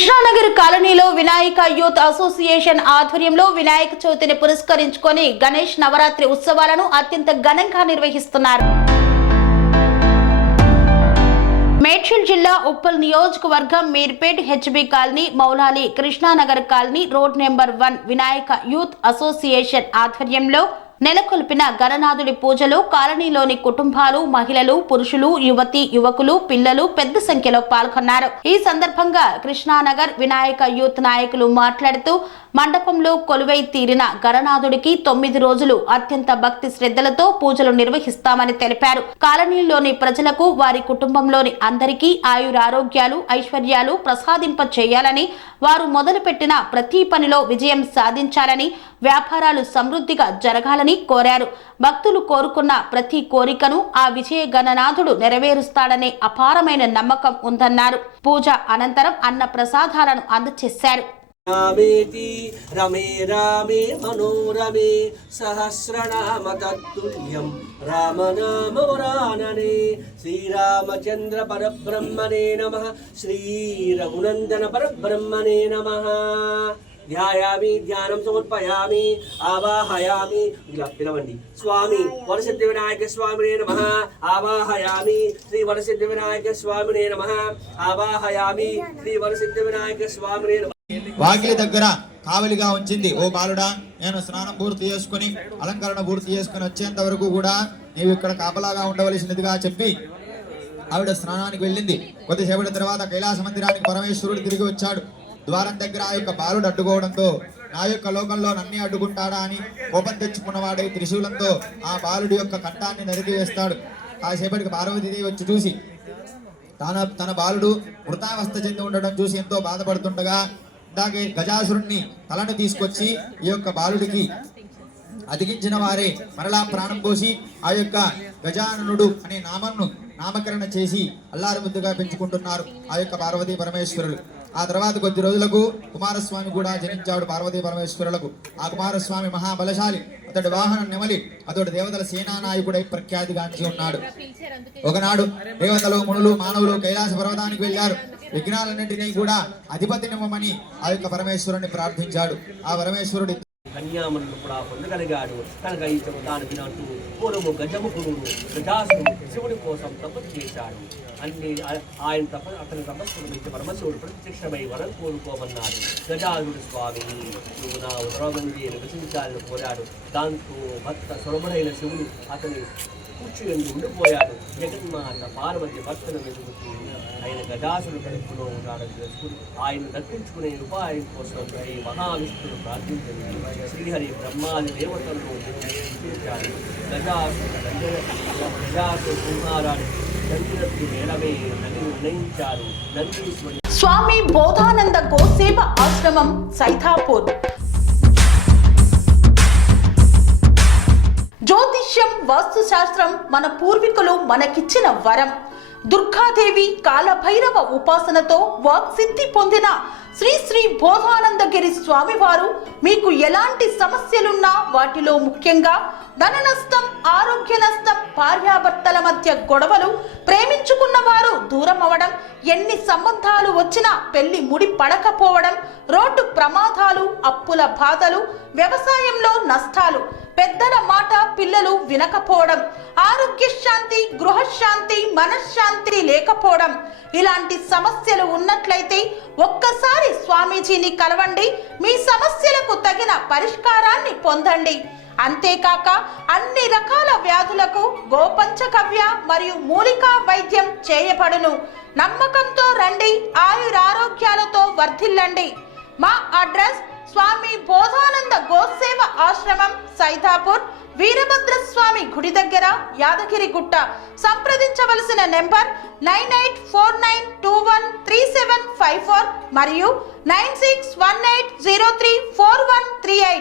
కృష్ణానగర్ కాలనీలో Vinayaka youth association ఆధ్వర్యంలో వినాయక చవితిని పురస్కరించుకొని గణేష్ నవరాత్రి ఉత్సవాలను అత్యంత ఘనంగా నిర్వహిస్తున్నారు. మేడ్చల్ జిల్లా ఉప్పల్ నియోజకవర్గం Meerpet HB colony Moula Ali Krishna Nagar colony road number 1 Vinayaka youth association ఆధ్వర్యంలో నెలకొల్పిన గణనాథుడి పూజలో కాలనీలోని కుటుంబాలు, మహిళలు, పురుషులు, యువతి, యువకులు, పిల్లలు పెద్ద సంఖ్యలో పాల్గొన్నారు. ఈ సందర్భంగా కృష్ణానగర్ వినాయక యూత్ నాయకులు మాట్లాడుతూ మండపంలో కొలువై తీరిన గణనాథుడికి 9 రోజులు అత్యంత భక్తి శ్రద్ధలతో పూజలు నిర్వహిస్తామని తెలిపారు. కాలనీలోని ప్రజలకు, వారి కుటుంబంలోని అందరికీ ఆయురారోగ్యాలు, ఐశ్వర్యాలు ప్రసాదింప చేయాలని, వారు మొదలుపెట్టిన ప్రతి పనిలో విజయం సాధించాలని, వ్యాపారాలు సమృద్ధిగా జరగాలని కోరారు. భక్తులు కోరుకున్న ప్రతి కోరికను ఆ విజయ గణనాథుడు నెరవేరుస్తాడనే అపారమైన నమ్మకం ఉందన్నారు. పూజ అనంతరం అన్న ప్రసాదాలను అందజేశారు. రమే రామే మనోరమే సహస్రనామ తత్తుల్యం రామనామవరాననే శ్రీరామచంద్ర పరబ్రహ్మణే నమః శ్రీరఘునందన పరబ్రహ్మణే నమః ధ్యాయామి ధ్యానం సమర్పయామి ఆవాహయామి ఇలా పిలవండి. స్వామి వరసిద్ధి వినాయక స్వామినే నమః ఆవాహయామి శ్రీ వరసిద్ధి వినాయక స్వామినే నమః ఆవాహయామి శ్రీ వరసిద్ధి వినాయక స్వామినే నమః. వాకిలి దగ్గర కావలిగా ఉంచింది. ఓ బాలుడా, నేను స్నానం పూర్తి చేసుకుని అలంకరణ పూర్తి చేసుకుని వచ్చేంత వరకు కూడా నీవు ఇక్కడ కాపలాగా ఉండవలసినదిగా చెప్పి ఆవిడ స్నానానికి వెళ్ళింది. కొద్దిసేపటి తర్వాత కైలాస మందిరానికి పరమేశ్వరుడు తిరిగి వచ్చాడు. ద్వారం దగ్గర ఆ యొక్క బాలుడు అడ్డుకోవడంతో నా యొక్క లోకంలో నన్నే అడ్డుకుంటాడా అని కోపం తెచ్చుకున్నవాడే త్రిశూలంతో ఆ బాలుడి యొక్క కంఠాన్ని నరికి వేస్తాడు. కాసేపటికి పార్వతీదేవి వచ్చి చూసి తన బాలుడు మృతావస్థ చెంది ఉండడం చూసి ఎంతో బాధపడుతుండగా ఇందాకే గజాసురుణ్ణి తలను తీసుకొచ్చి ఈ యొక్క బాలుడికి అతికించిన వారే మరలా ప్రాణం పోసి ఆ యొక్క గజాననుడు అనే నామంను నామకరణ చేసి అల్లారు ముద్దుగా పెంచుకుంటున్నారు ఆ యొక్క పార్వతీ పరమేశ్వరులు. ఆ తర్వాత కొద్ది రోజులకు కుమారస్వామి కూడా జనించాడు పార్వతీ పరమేశ్వరులకు. ఆ కుమారస్వామి మహాబలశాలి, అతడి వాహనం నెమలి, అతడు దేవతల సేనానాయకుడై ప్రఖ్యాతిగాంచి ఉన్నాడు. ఒకనాడు దేవతలు, మునులు, మానవులు కైలాస పర్వతానికి వెళ్లారు. విఘ్నాలన్నింటినీ కూడా అధిపతినివ్వమని ఆ యొక్క పరమేశ్వరుని ప్రార్థించాడు. ఆ పరమేశ్వరుడి కన్యామణులు కూడా పొందగలిగాడు. కనుక ఇతను దాని వినట్టు పూర్వము గజముఖుడు గజాసురుడు శివుడి కోసం తపస్సు చేశాడు. ఆయన అతని తపస్సును మించి పరమశివుడు ప్రత్యక్షమై వరం కోరుకోమన్నాడు. గజాసురుడు స్వామి నువ్వు నా ఉద్రోగండి నివసించాలని కోరాడు. దాంతో భక్త సులభుడైన శివుడు అతని కూర్చుని ఉండిపోయాడు. జగన్మాత పార్వతి భక్తులను వెతుకుతూ ఆయన గజాసురుడు కడుపులో ఉన్నాడని తెలుసుకుని ఆయన దక్కించుకునే ఉపాయం కోసం ఈ మహావిష్ణుడు ప్రార్థించింది. శ్రీహరి బ్రహ్మాది దేవతలను సృష్టించాడు. గజాసురు సంహారానికి నందినట్టు మేళమే నది నిర్ణయించారు. నందీశ్వరి స్వామి బోధానంద గోసేవ ఆశ్రమం సైతాపూర్. జ్యోతిష్యం, వాస్తుశాస్త్రం మన పూర్వీకులు మనకిచ్చిన వరం. దుర్గాదేవి, కాలభైరవ ఉపాసనతో వాక్సిద్ధి పొందిన శ్రీ శ్రీ బోధానందగిరి స్వామివారు మీకు ఎలాంటి సమస్యలున్నా, వాటిలో ముఖ్యంగా ధన నష్టం, ఆరోగ్య నష్టం, భార్యాభర్తల మధ్య గొడవలు, ప్రేమించుకున్న వారు దూరం అవడం, ఎన్ని సంబంధాలు వచ్చినా పెళ్లి ముడి పడకపోవడం, రోడ్డు ప్రమాదాలు, అప్పుల బాధలు, వ్యవసాయంలో నష్టాలు, పెద్దల మాట పిల్లలు వినకపోవడం, ఆరోగ్య శాంతి, గృహశాంతి, మనశ్శాంతి లేకపోవడం, ఇలాంటి సమస్యలు ఉన్నట్లయితే ఒక్కసారి స్వామీజీని కలవండి. మీ సమస్యలకు తగిన పరిష్కారాన్ని పొందండి. అంతేకాక అన్ని రకాల వ్యాధులకు గోపంచగవ్య మరియు మూలికా వైద్యం చేయబడును. నమ్మకంతో రండి, ఆయురారోగ్యాలతో వర్ధిల్లండి. మా అడ్రస్ స్వామి బోధానంద గోసేవ ఆశ్రమం సైతాపూర్, వీరభద్రస్వామి గుడి దగ్గర, యాదగిరిగుట్ట. సంప్రదించవలసిన నెంబర్ 9849213754 మరియు 9618034138.